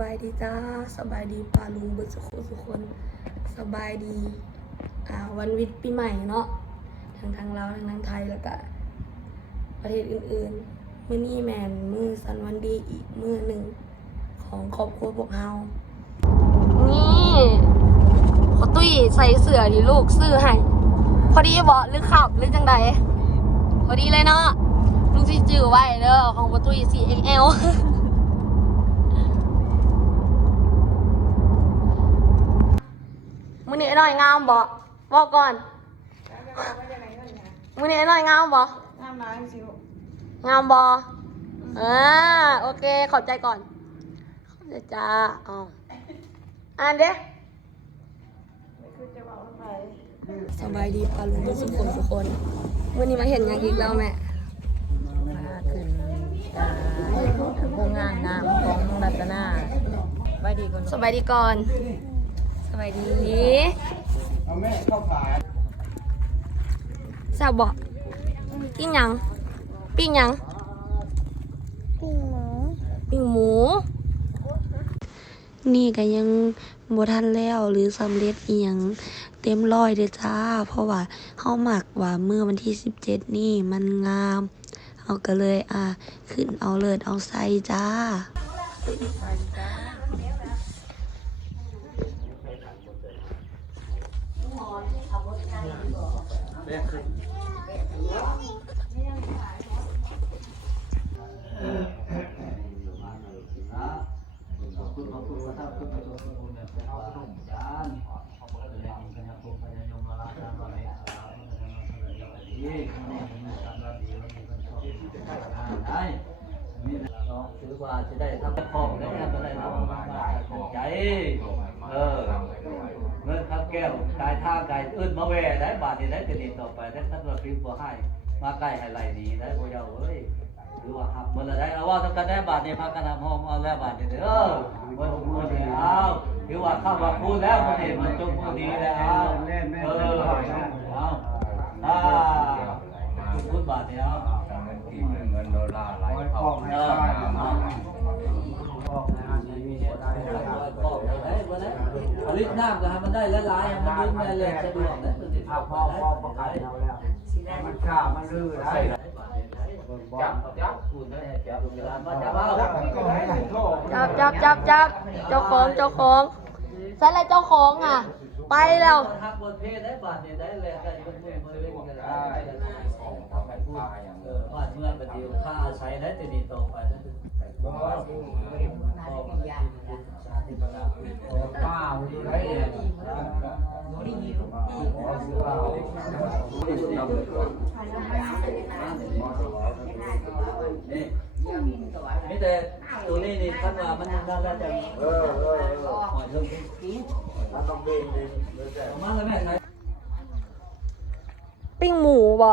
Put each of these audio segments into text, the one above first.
บายดีจ้าสบายดีปาลุงเบิร์ดสุขคนสบายดีวันวิทย์ปีใหม่เนาะทั้งเราทั้งไทยแล้วก็ประเทศอื่นๆมื้อนี้แมนมือสันวันดีอีกมือหนึ่งของครอบครัวพวกเรานี่ขอตุ้ยใส่เสื้อดิลูกซื้อให้พอดีบ่หรือขับหรือจังใดพอดีเลยเนาะลูกสิจื้อไว้เด้อของพ่อตุ้ย 4XL มื้อนี้ไอ้น้อยงามบ่บอกก่อนมื้อนี้ไอ้น้อยงามบ่งามร้ายสิลูกงามบ่โอเคขอบใจก่อนขอบใจจ้าอ่านเด้สบายดีปาลุงทุกคนวันนี้มาเห็นอย่างอีกแล้วแม่มาขึ้นโรงงานน้ำของรัตนาสบายดีก่อนสบายดีก่อนสบายดีเอาแม่เข้าขายแซ่บบ่กินหยังปิ้งหยังปิ้งหมูนี่ก็ยังบ่ทันแล้วหรือสำเร็จอีหยังเต็มร้อยเด้อจ้าเพราะว่าเฮามักว่ามื้อวันที่17นี่มันงามเฮาก็เลยขึ้นเอาเลิศเอาใส่จ้าถือว่าจะได้ทำของได้ทำอะไรทำมาใจเงินข้าวแก้วกายท่ากายอื่นมาแหวได้บาทนี้ได้จะดีต่อไปได้ท่านเราฟิวบัวให้มาใกล้ให้ไหลนี้ได้บัวยาวเอ้ยหรือว่าหักมันได้เอาว่าต้องการได้บาทนี้มากันทำห้องเอาแล้วบาทนี้มันมันเอาถือว่าเข้ามาพูดแล้วมันเห็นมันจงพูดดีแล้วพูดบาทนี้เอาเงินดอลลาร์ไหลเข้าให้ได้ผลิตน้ำก็ให้มันได้หลายๆมันยืนแม่เลยสะดวกนะพอประกาศเอาแล้วมันฆ่ามันลื้อได้จับคุณได้จับเวลามาจับเอาจับเจ้าของใช่แล้วเจ้าของไปแล้วทักบนเพศได้บาทเนี่ยได้เลยได้คนมือมือเล่นกันได้บ้านเมืองประเดี๋ยวถ้าใช้ได้จะดีต่อไปนะป้าอยู่ไหนเนี่ยนี่แต่ตัวนี้นี่ท่านว่ามันน่าจะหอยเทิงมาแล้วแม่ใช้ปิ้งหมูบ่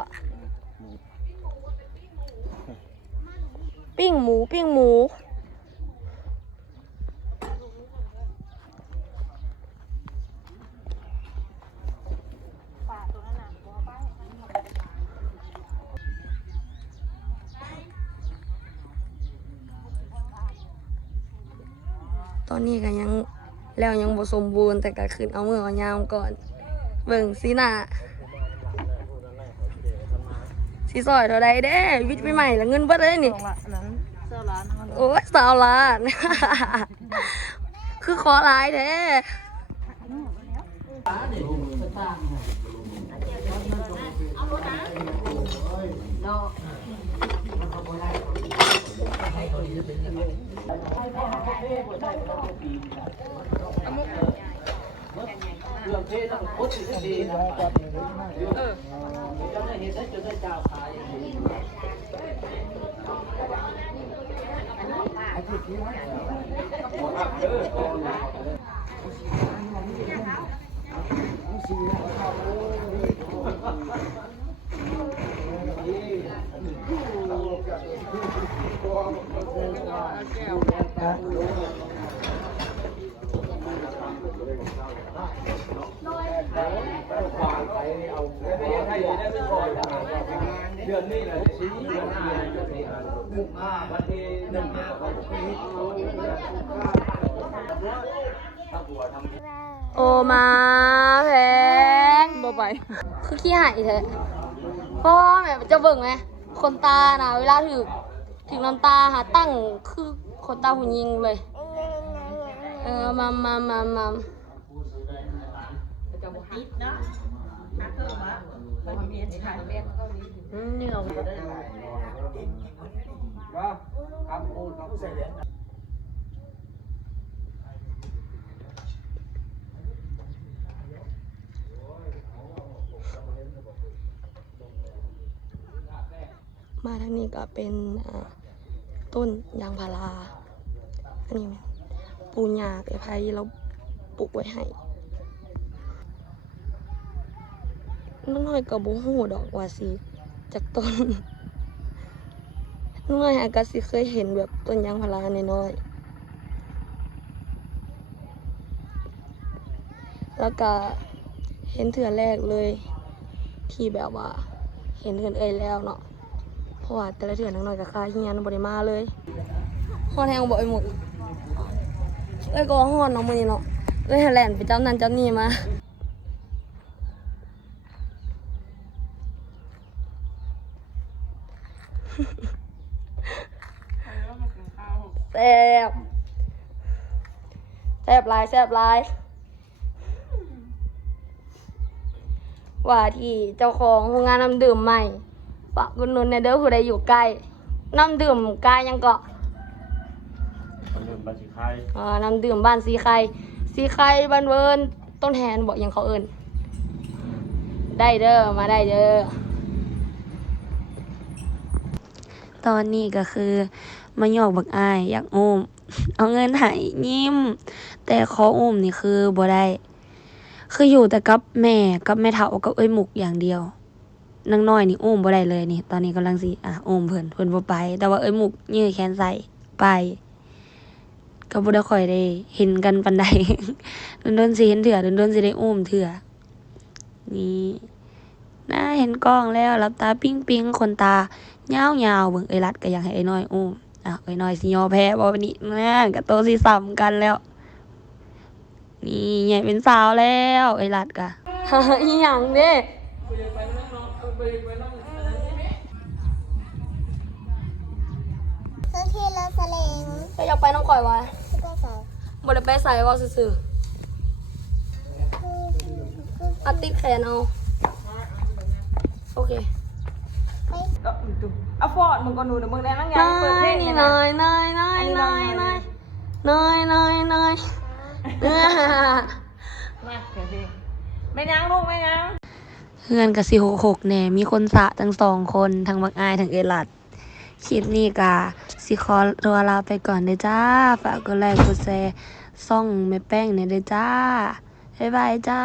ปิ้งหมูตอนนี้ก็ยังแล้วยังบ่สมบูรณ์แต่ก็ขึ้นเอามือเอายามก่อนเบิ่งสีหน้าสีซอยเท่าใดเด้วิทย์ปีใหม่ละเงินเบิดเลยนี่โอ้ย20 ล้านคือขอหลายแท้เรื่องเพศต้องโคตรดีนะจะได้เห็นได้จนได้เจ้าขายเดือนนี้เลยชี้เดือน5วันที่1 โอมาแพง บ่ไป คือขี้หายแท้เพราะว่าแม่จะเบิ่งไหมคนตาน่ะเวลาถึงน้ำตาหาตั้งคือคนตาผู้หญิงเลยมา จะบ่ฮิตนะฮักเพิ่มมาบ่มีอันถ่ายแม่เขานี้เหนียวก็ได้ ว่าครับพูดครับเสร็จ มาทางนี้ก็เป็นต้นยางพาราอันนี้ปูหญ้าไอ้ไผ่เราปลูกไว้ให้น้อยๆก็บ่ฮู้ดอกว่าสิจากต้นน้อยๆก็สิเคยเห็นแบบต้นยางพาราน้อยๆแล้วก็เห็นเถื่อแรกเลยที่แบบว่าเห็นเถื่อนแล้วเนาะเพราะว่าแต่ละเถื่อนน้อยๆก็คาเฮียนบ่ได้มาเลยฮ้อนแฮงบ่ไอ้หมดก็ฮ้อนเนาะมื้อนี้เนาะแล่นไปเจ้านั้นเจ้านี้มาแซ่บหลายว่าที่เจ้าของโรงงานน้ำดื่มใหม่ฝากกุนนุนในเด้อผู้ใดอยู่ใกล้น้ำดื่มกายยังเกาะน้ำดื่มบ้านสีไข่บ้านเวิร์นต้นแหนบอกยังเขาเอิญได้เด้อมาได้เด้อตอนนี้ก็คือมาหยอกบักอายอยากอุ้มเอาเงินให้ยิ้มแต่ขออุ้มนี่คือบ่ได้คืออยู่แต่กับแม่เฒ่ากับเอ้ยหมุกอย่างเดียวนางน้อยนี่อุ้มบ่ได้เลยนี่ตอนนี้กำลังสิอุ้มเพิ่นบ่ไปแต่ว่าเอ้ยหมุกยื้อแขนใส่ไปก็บ่ได้ค่อยได้เห็นกันปานใด โดนๆสิเห็นเถื่อโดนๆสิได้อุ้มเถื่อนี่น่าเห็นกล้องแล้วรับตาปิ๊งๆคนตายาวๆเบิ่งเอ้ยรัดก็อยากให้เอ้ยน้อยอุ้มเอ้ยน้อยสิยอแพ้บ่บัดนี้นะก็โตสิซ้ำกันแล้วนี่ใหญ่เป็นสาวแล้วเอ้ยรัดก็ อีหยังเด้คือที่รถสลิง จะอยากไปน้องข่อยวะ ที่ไปใส่ บ่ได้ไปใส่ว่าซื่อๆเอาติดแขนเอาโอเค เอาฟอดมึงก็ดูเดี๋ยวมึงได้นั่งยั น้ งเปิดเพลง นี่ นี่ น้ นะ อยน้อยน้อยน้อยน้อยน้อยน้อย มาเปิดเพลงไม่ยั้งลูกไม่ยั้ง เพื่อนกับสิ66แหน่มีคนสะทั้ง2คนทั้งบักอายทั้งเอลัดคลิปนี้ก็สิขอตัวลาไปก่อนเด้อจ้าฝากกดไลค์กดแชร์ส่องแม่แป้งเนี่ยเด้อจ้าบ๊ายบายจ้า